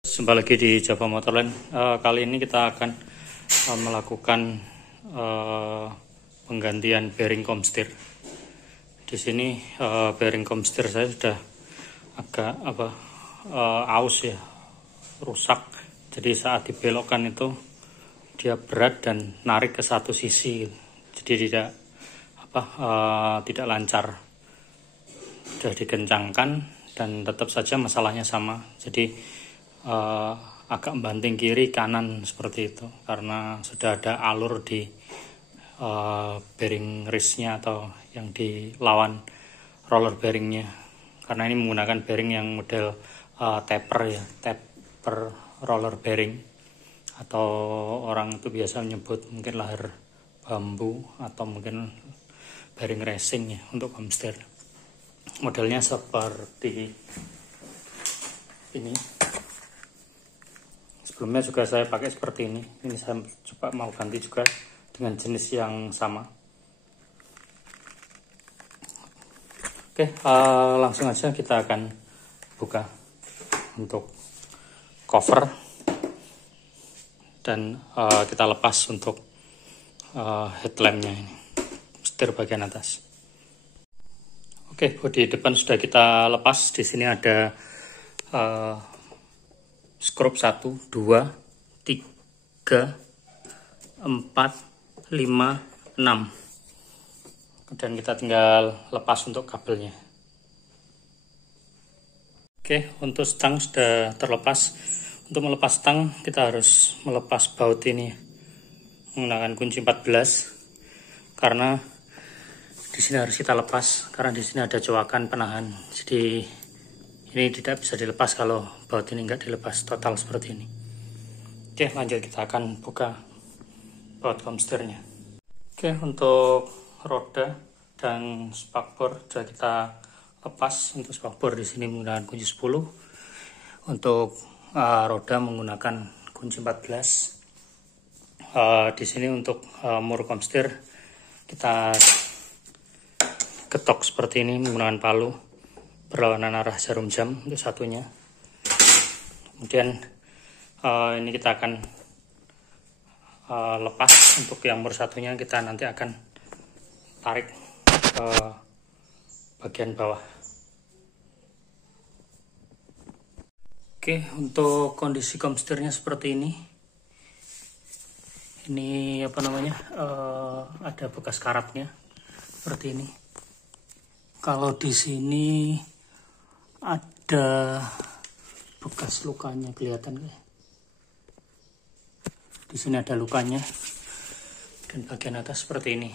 Jumpa lagi di Java Motorland. Kali ini kita akan melakukan penggantian bearing komstir. Di sini bearing komstir saya sudah agak aus ya, rusak. Jadi saat dibelokkan itu dia berat dan narik ke satu sisi, jadi tidak lancar. Sudah dikencangkan dan tetap saja masalahnya sama. Jadi agak banting kiri kanan seperti itu karena sudah ada alur di bearing race-nya atau yang dilawan roller bearingnya, karena ini menggunakan bearing yang model taper ya, taper roller bearing, atau orang itu biasa menyebut mungkin lahar bambu atau mungkin bearing racing ya untuk komstir. Modelnya seperti ini. Sebelumnya juga saya pakai seperti ini. Ini saya coba mau ganti juga dengan jenis yang sama. Oke, langsung aja kita akan buka untuk cover dan kita lepas untuk headlampnya ini, setir bagian atas. Oke, bodi depan sudah kita lepas. Di sini ada skrup 1, 2, 3, 4, 5, 6. Dan kita tinggal lepas untuk kabelnya. Oke, untuk stang sudah terlepas. Untuk melepas stang kita harus melepas baut ini menggunakan kunci 14, karena di sini harus kita lepas karena di sini ada coakan penahan. Jadi ini tidak bisa dilepas kalau baut ini enggak dilepas total seperti ini. Oke, lanjut kita akan buka baut komstirnya. Oke, untuk roda dan spakbor sudah kita lepas. Untuk spakbor di sini menggunakan kunci 10. Untuk roda menggunakan kunci 14. Di sini untuk mur komstir kita ketok seperti ini menggunakan palu berlawanan arah jarum jam untuk satunya. Kemudian ini kita akan lepas. Untuk yang mur satunya kita nanti akan tarik ke bagian bawah. Oke, untuk kondisi komstirnya seperti ini. Ini ada bekas karatnya seperti ini. Kalau di sini ada bekas lukanya, kelihatan nggak? Di sini ada lukanya dan bagian atas seperti ini.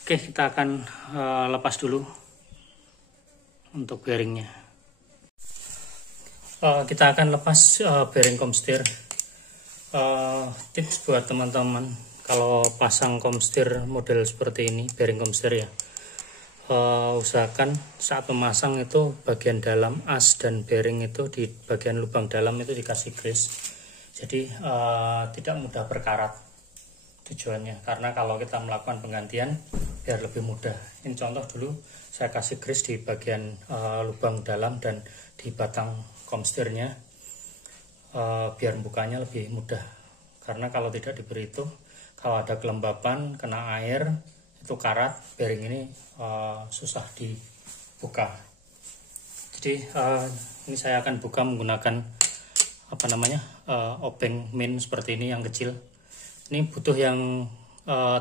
Oke, kita akan lepas dulu untuk bearingnya. Kita akan lepas bearing komstir. Tips buat teman-teman kalau pasang komstir model seperti ini, bearing komstir ya, usahakan saat memasang itu bagian dalam as dan bearing itu di bagian lubang dalam itu dikasih grease, jadi tidak mudah berkarat tujuannya. Karena kalau kita melakukan penggantian biar lebih mudah, ini contoh dulu saya kasih grease di bagian lubang dalam dan di batang komstirnya, biar bukanya lebih mudah. Karena kalau tidak diberi itu, kalau ada kelembapan kena air itu karat, bearing ini susah dibuka. Jadi ini saya akan buka menggunakan obeng min seperti ini yang kecil. Ini butuh yang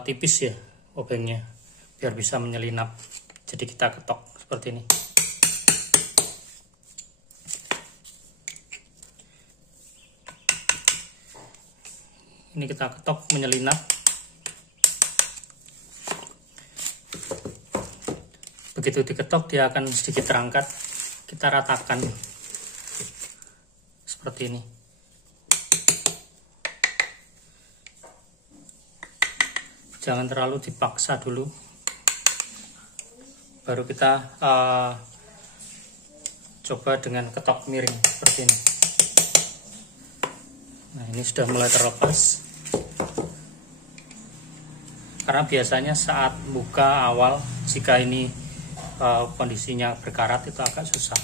tipis ya obengnya biar bisa menyelinap. Jadi kita ketok seperti ini. Ini kita ketok menyelinap. Begitu diketok dia akan sedikit terangkat. Kita ratakan seperti ini. Jangan terlalu dipaksa dulu. Baru kita coba dengan ketok miring seperti ini. Nah, ini sudah mulai terlepas. Karena biasanya saat buka awal, jika ini kondisinya berkarat itu agak susah.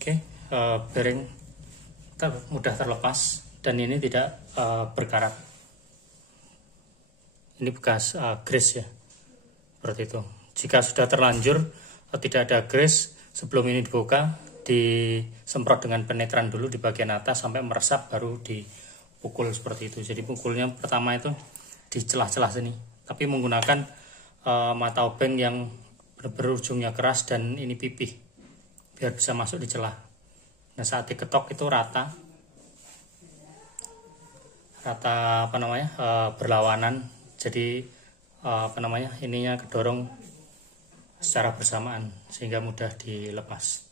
Oke, bearing mudah terlepas dan ini tidak berkarat. Ini bekas grease ya, seperti itu. Jika sudah terlanjur tidak ada grease, sebelum ini dibuka disemprot dengan penetran dulu di bagian atas sampai meresap, baru dipukul seperti itu. Jadi pukulnya pertama itu di celah-celah sini, tapi menggunakan mata obeng yang berujungnya keras dan ini pipih biar bisa masuk di celah. Nah, saat diketok itu rata berlawanan, jadi ininya kedorong secara bersamaan sehingga mudah dilepas.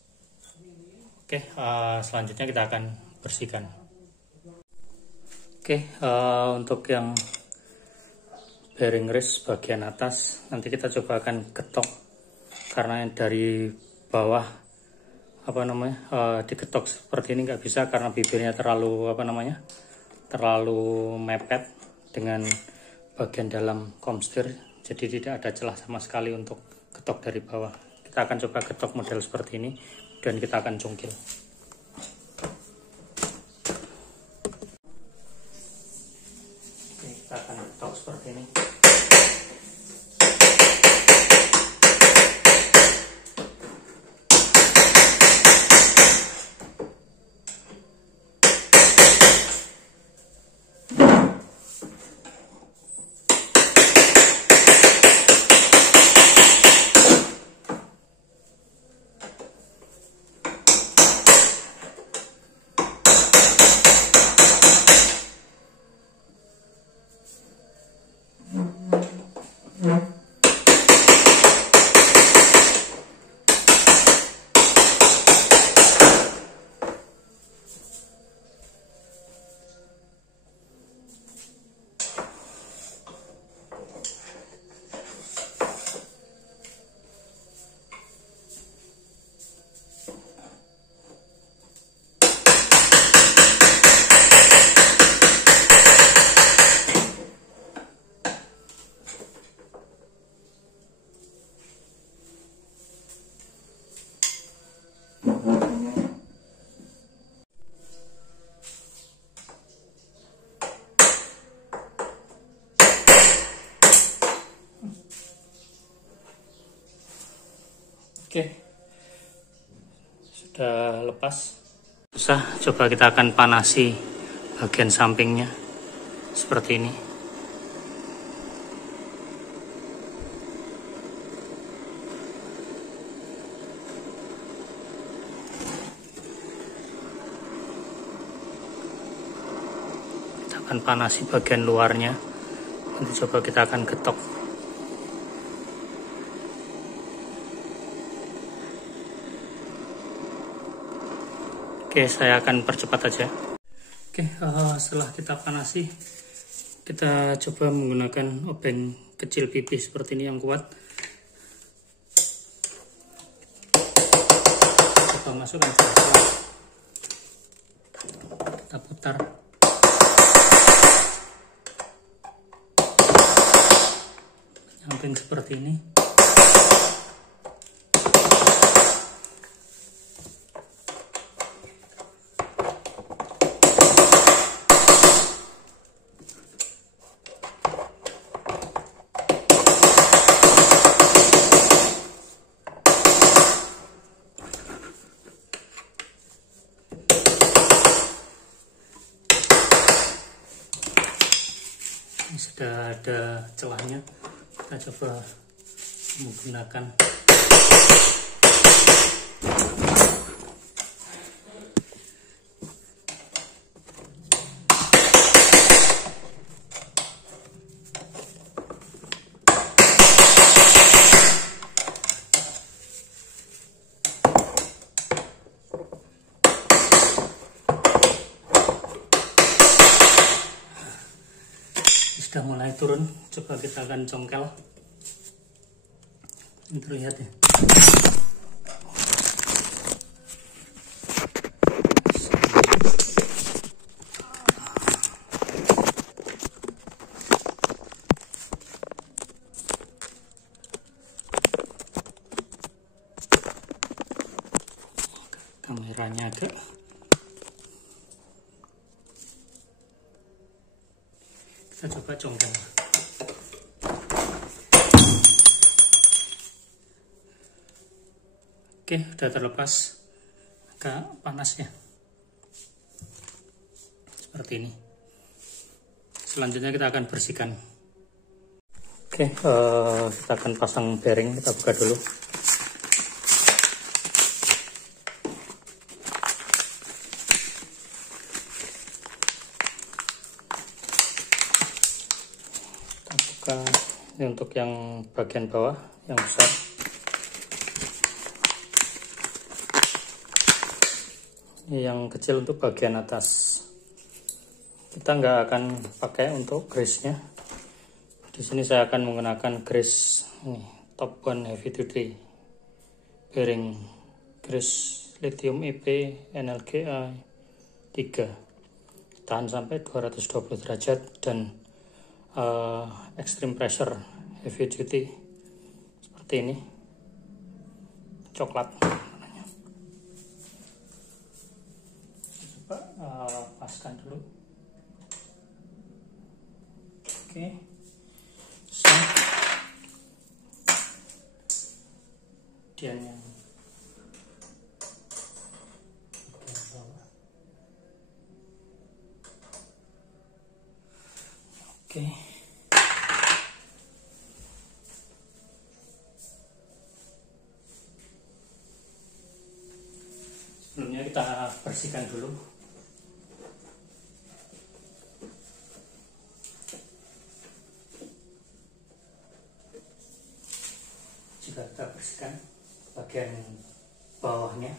Oke, selanjutnya kita akan bersihkan. Oke, untuk yang bearing race bagian atas nanti kita coba akan ketok, karena dari bawah diketok seperti ini nggak bisa karena bibirnya terlalu mepet dengan bagian dalam komstir, jadi tidak ada celah sama sekali untuk ketok dari bawah. Kita akan coba ketok model seperti ini dan kita akan cungkil. Oke, kita akan ketok seperti ini. Oke, sudah lepas. Coba kita akan panasi bagian sampingnya seperti ini. Kita akan panasi bagian luarnya. Nanti coba kita akan ketok. Oke, saya akan percepat aja. Oke, setelah kita panasi, kita coba menggunakan obeng kecil pipih seperti ini yang kuat. Coba masukkan celah, kita putar. Nyamping seperti ini. Sudah ada celahnya, kita coba menggunakan sudah mulai turun. Coba kita akan congkel. Ini terlihat ya. kameranya agak kita coba congkel. Oke, udah terlepas, agak panas ya seperti ini. Selanjutnya kita akan bersihkan. Oke, kita akan pasang bearing. Kita buka dulu. Ini untuk yang bagian bawah yang besar. Ini yang kecil untuk bagian atas. Kita nggak akan pakai untuk grease-nya. Di sini saya akan menggunakan grease ini, Top One Heavy Duty bearing grease lithium EP NLGA 3, tahan sampai 220 derajat dan extreme pressure heavy duty seperti ini, coklat warnanya. Coba paskan dulu. Oke, kemudian yang oke. Sebelumnya kita bersihkan dulu. Juga kita bersihkan bagian bawahnya.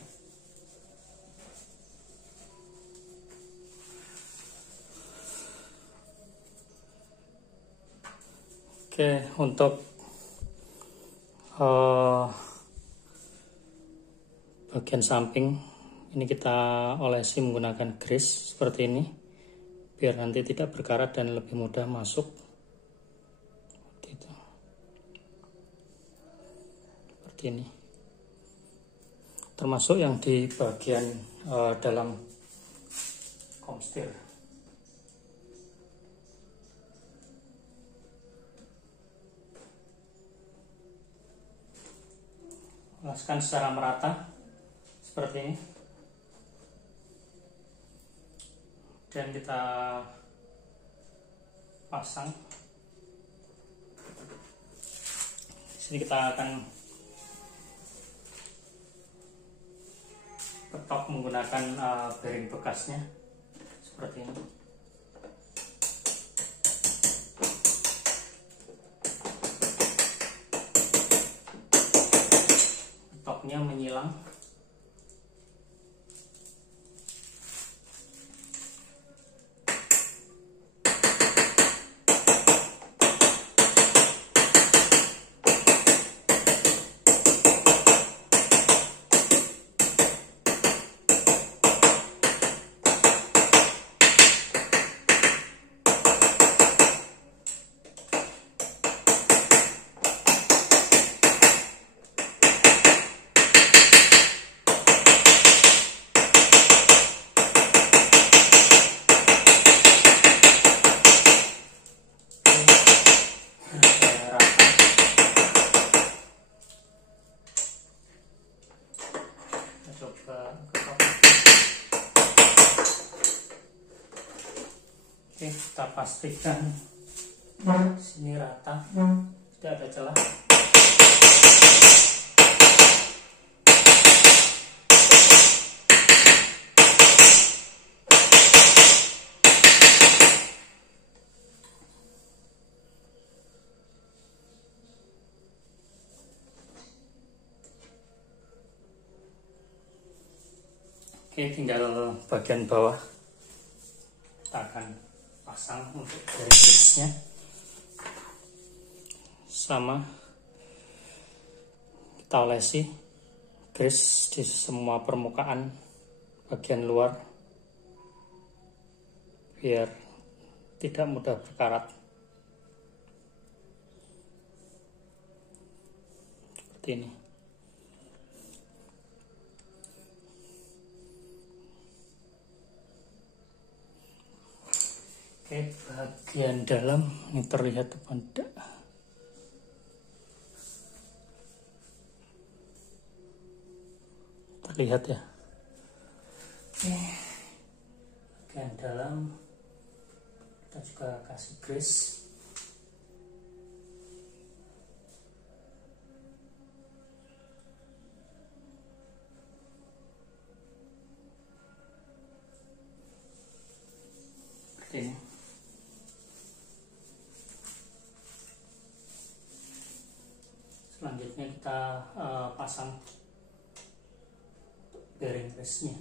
Oke, untuk bagian samping ini kita olesi menggunakan grease seperti ini, biar nanti tidak berkarat dan lebih mudah masuk. Seperti ini. Termasuk yang di bagian dalam komstir. Olaskan secara merata seperti ini, dan kita pasang. Di sini kita akan ketok menggunakan bearing bekasnya seperti ini. Ketoknya menyilang. Oke, kita pastikan sini rata, tidak ada celah. Oke, tinggal bagian bawah kita akan pasang untuk grease-nya. Sama kita olesi grease di semua permukaan bagian luar biar tidak mudah berkarat. Seperti ini. Oke, bagian dalam ini terlihat apa enggak? Terlihat ya. Oke, bagian dalam kita juga kasih grease. Seperti ini. Selanjutnya kita pasang bearing press-nya.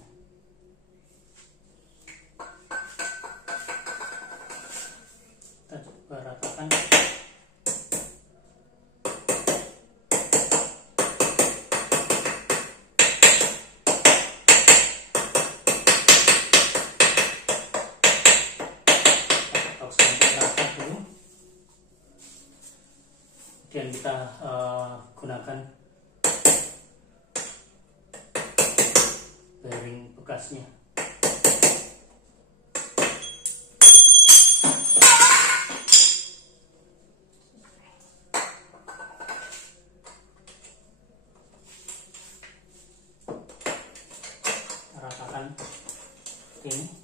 Kita coba ratakan. Kemudian kita gunakan bearing bekasnya. Ratakan ini.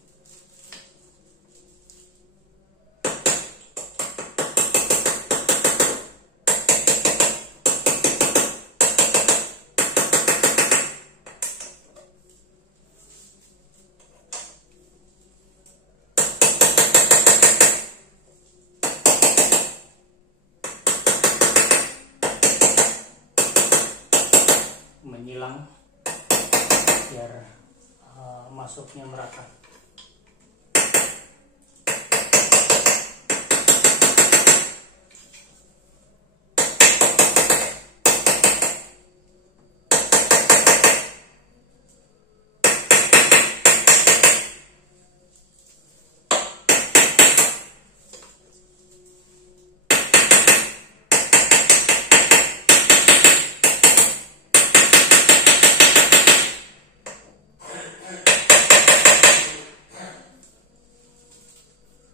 Menyilang biar masuknya merata.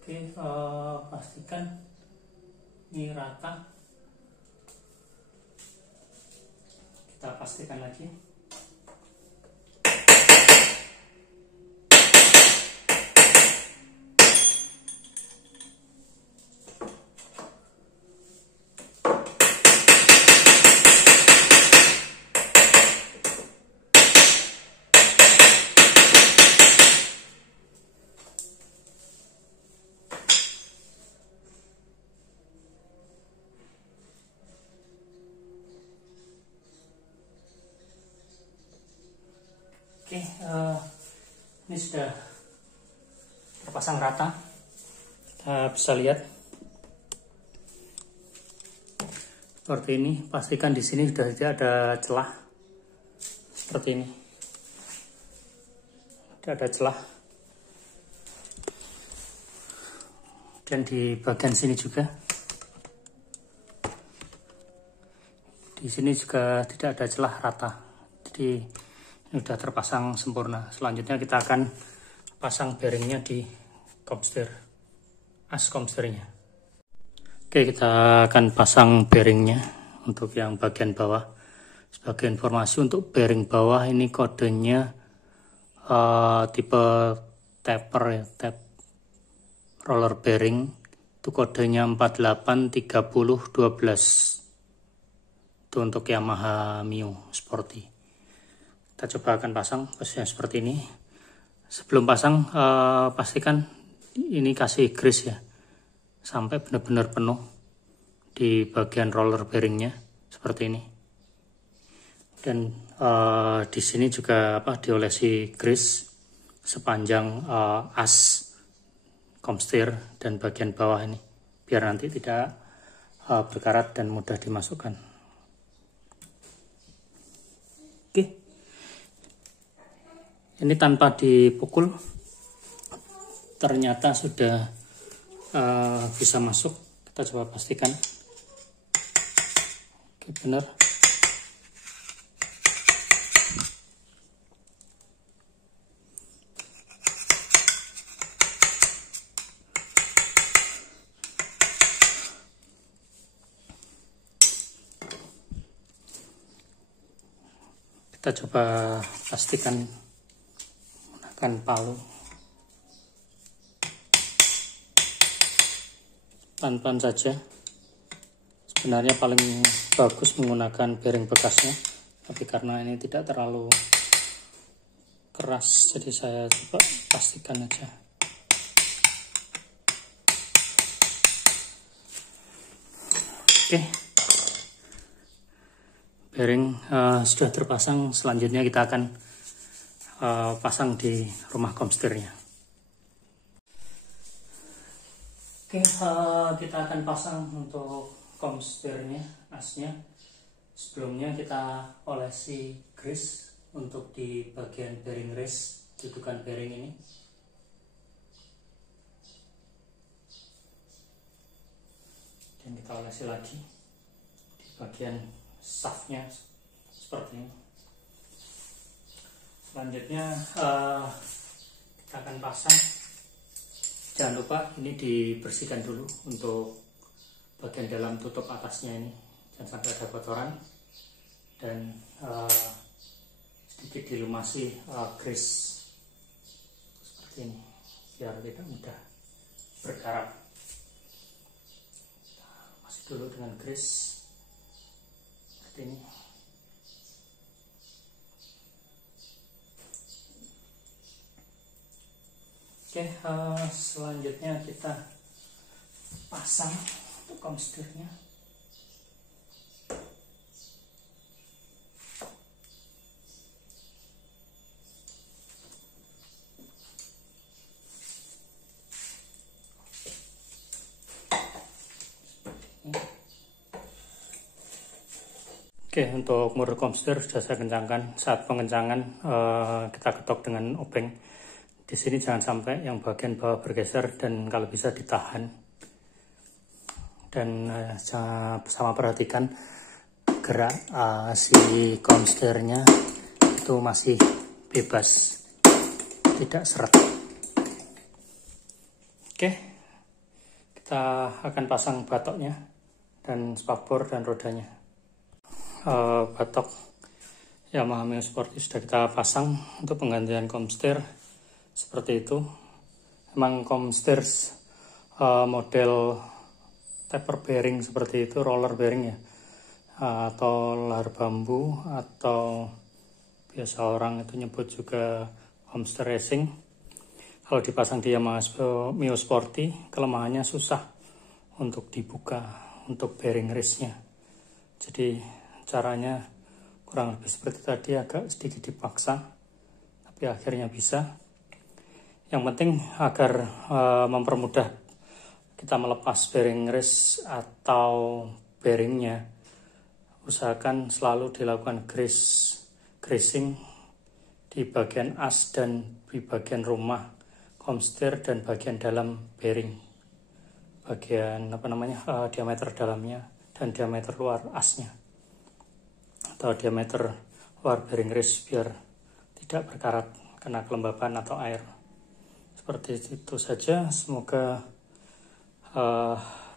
Oke, pastikan ini rata. Kita pastikan lagi. Oke, ini sudah terpasang rata. Kita bisa lihat seperti ini. Pastikan di sini sudah tidak ada celah. Seperti ini. Tidak ada celah. Dan di bagian sini juga. Di sini juga tidak ada celah, rata. Jadi ini sudah terpasang sempurna. Selanjutnya kita akan pasang bearingnya di komstir, as komstirnya. Oke, kita akan pasang bearingnya untuk yang bagian bawah. Sebagai informasi, untuk bearing bawah ini kodenya tipe taper ya, tap roller bearing. Itu kodenya 483012. Itu untuk Yamaha Mio Sporty. Kita coba akan pasang posisinya seperti ini. Sebelum pasang pastikan ini kasih grease ya, sampai benar-benar penuh di bagian roller bearingnya seperti ini. Dan di sini juga diolesi grease sepanjang as komstir dan bagian bawah ini, biar nanti tidak berkarat dan mudah dimasukkan. Oke. Ini tanpa dipukul ternyata sudah bisa masuk. Kita coba pastikan. Oke, benar. Kita coba pastikan menggunakan palu. Pelan-pelan saja. Sebenarnya paling bagus menggunakan bearing bekasnya, tapi karena ini tidak terlalu keras, jadi saya coba pastikan aja. Oke, bearing sudah terpasang. Selanjutnya kita akan pasang di rumah komstirnya. Oke, kita akan pasang untuk komstirnya, asnya. Sebelumnya kita olesi grease untuk di bagian bearing race, dudukan bearing ini. Dan kita olesi lagi di bagian shaftnya seperti ini. Selanjutnya kita akan pasang. Jangan lupa ini dibersihkan dulu untuk bagian dalam tutup atasnya ini, jangan sampai ada kotoran, dan sedikit dilumasi grease seperti ini biar tidak mudah berkarat. Masih dulu dengan grease seperti ini. Oke, selanjutnya kita pasang untuk komstirnya. Oke, untuk mur komstir sudah saya kencangkan. Saat pengencangan kita ketok dengan obeng. Di sini jangan sampai yang bagian bawah bergeser, dan kalau bisa ditahan. Dan sama perhatikan gerak si komstirnya itu masih bebas, tidak seret. Oke, kita akan pasang batoknya dan spakbor dan rodanya. Batok Yamaha Mio Sporty sudah kita pasang. Untuk penggantian komstir seperti itu. Emang komstir model taper bearing seperti itu, roller bearing ya, atau lar bambu, atau biasa orang itu nyebut juga komstir racing. Kalau dipasang di Yamaha Mio Sporty, kelemahannya susah untuk dibuka untuk bearing race-nya. Jadi caranya kurang lebih seperti tadi, agak sedikit dipaksa, tapi akhirnya bisa. Yang penting agar mempermudah kita melepas bearing race atau bearingnya, usahakan selalu dilakukan greasing di bagian as dan di bagian rumah komstir dan bagian dalam bearing, bagian diameter dalamnya dan diameter luar asnya, atau diameter luar bearing race, biar tidak berkarat kena kelembapan atau air. Seperti itu saja, semoga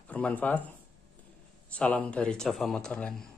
bermanfaat. Salam dari Java Motorland.